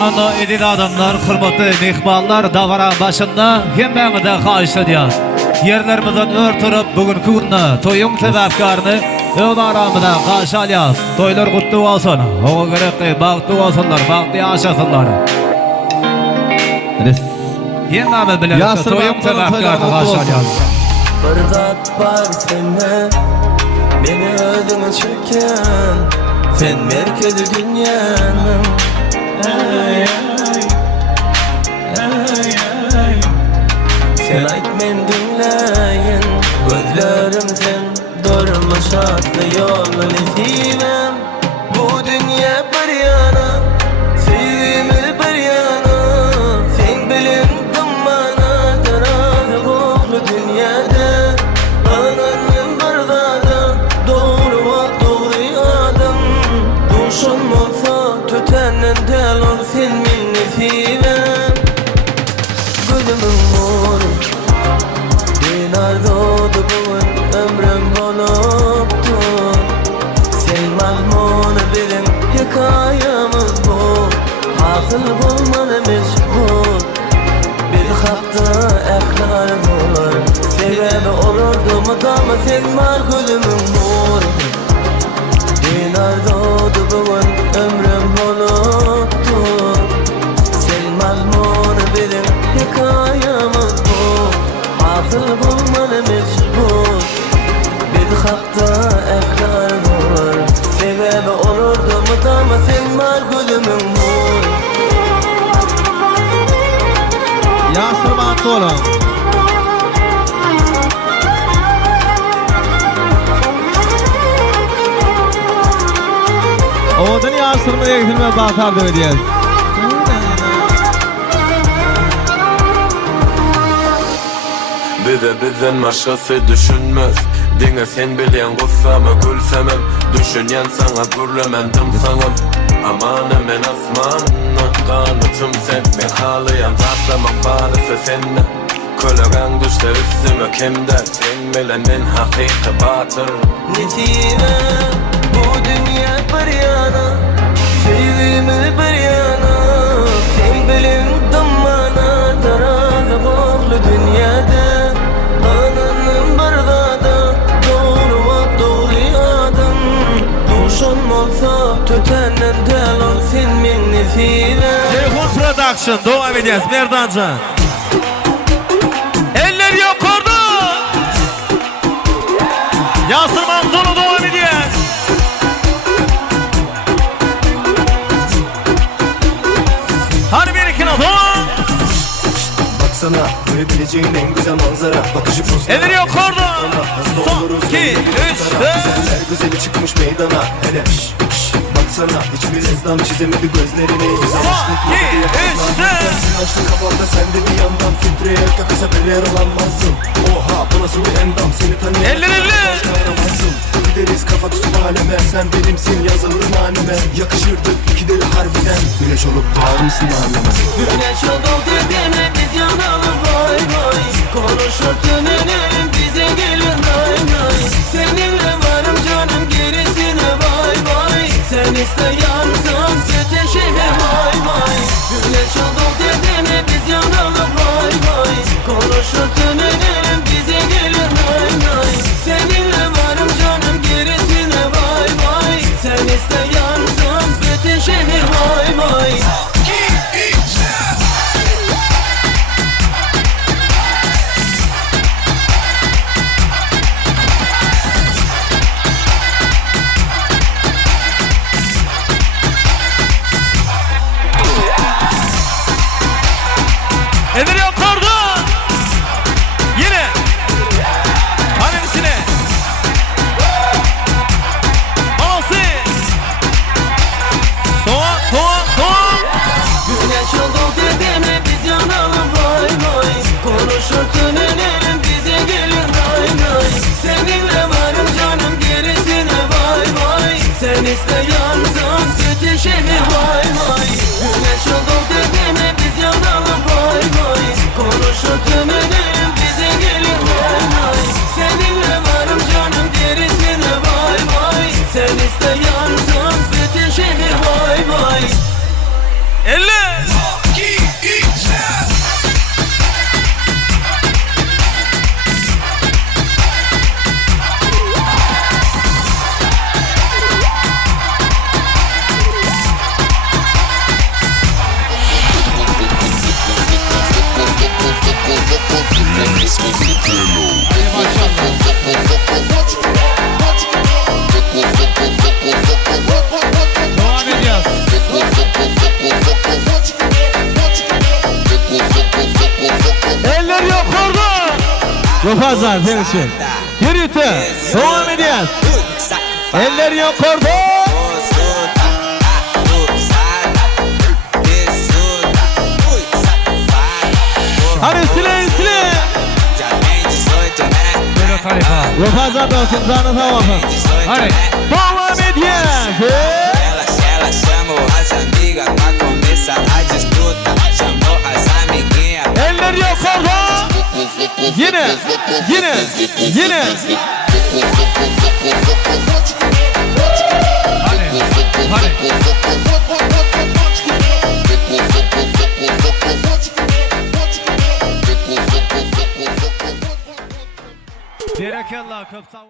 Cananlı edil adamlar, hürmetli mehmanlar davara başında hemmeni de karşı diyor. Yerlerimizden örtürüp bugünkü günü toyun sebepkarını öz aramıda karşı alıyoruz. Toylar kutlu olsun. O gerekli baktı olsunlar, baktı yaşasınlar. Hemmemiz bilen toyun sebepkarını karşı alıyoruz. Bir zat var sende, beni ödünü çeken, sen merkezi dünyanın. Sen ait men dinleyin, gözlerim sen durmuş atlı yolu nefimem. Bu dünya bir yana, sevgimi bir yana, sen bilindin bana terazı koklu dünyada. Ananın bir zada, doğru ol doğru adam. Duşun olsa tütenen del ol filmin nefimem. Gözümün nuru dinar doğdu bugün ömrüm boluptu. Sen mazmunu bilin hikayemiz bu. Hasıl bulmanı meşgul bir hakta ekler dolar. Sebebi olurdu mudamı sen var gözümün nuru. Dinar doğdu bugün ömrüm boluptu. Sen mazmunu bilin hikayemiz bu. Hasıl bulmanı meşgul bir hakta ekler dolar. Sebebi olurdu mudamı sen var gözümün nuru. Yasir Mantoğlu. Oğudun Yasir'ın eksilme batardı ödeyez. Bize bizden başkası düşünmez. Dine sen bilen gussamı gülsemem. Düşünyen sana gürlemendim sanım. Amanım en asmanını kanıtım sen. Ben ağlayan zatlamam bağlısı seninle. Köleğen düşler üstüme kimde. Sen bilenin hakiki batır. Netice bu dünya bir yana, sevgimi bir yana. Sen bilindin bana terazı koklu dünyada. Ananın bir zada, doğru ol doğru adam. Duşun olsa tütenen del ol filmin nefine. Telefon Production devam edeceğiz Merdancan. Eller yok orada. Yasir Mantoğlu devam edeceğiz. Hadi bir ikine devam. Baksana görebileceğin en güzel manzara. Bakışı posta. Eller yok orada. Son 2, 3, 4. Güzeller güzeli çıkmış meydana. Hele baksana hiçbir ezdam çizemedi gözlerini. Son 2, 3, 4. Açtı kafamda sen de bir yandan filtreye kakasa beler olamazsın. Oha bu nasıl bir endam seni tanıyan. Eller. Gideriz kafa tutup aleme. Sen benimsin yazıldın haneme. Yakışırdık iki deli harbiden. Güneş olup doğar mısın haneme? Güneş oldu dediğine biz yanalım vay vay. Konuşur tünelim bize gelin vay vay. Seninle varım canım gerisine vay vay. Sen iste yansın teteşehe vay vay. Güneş oldu dediğine biz yanalım vay vay. Konuşur tünelim bize gelin vay vay. Seninle varım canım gerisine vay vay. Sen iste yansın teteşehe vay vay. Eller yok orada. Yine. Hangisine? Anası. Doğan. Güneş oldu dediğine biz yanalım vay vay. Konuşur tünelim bize gelin vay vay. Seninle varım canım gerisine vay vay. Sen iste yansın teteşehe vay vay. Güneş oldu dediğine biz yanalım vay vay. Konuşur tünelim bize gelin vay vay. Seninle varım canım gerisine vay vay. Sen iste yansın teteşehe vay vay. Elle. Devam ediyoruz. Eller yok orada. Çok fazla Ferişim. Yürütü. Devam ediyoruz. Eller yok orada. Hadi silen silen. Böyle tarifa. Yok fazla da olsun zanı tamam. Hadi. Devam ediyoruz. Ela chamou as amigas pra começar a disputa. Chamou as amiguinhas. Eller yok orada. Yine. Hadi. Berekella köp sağ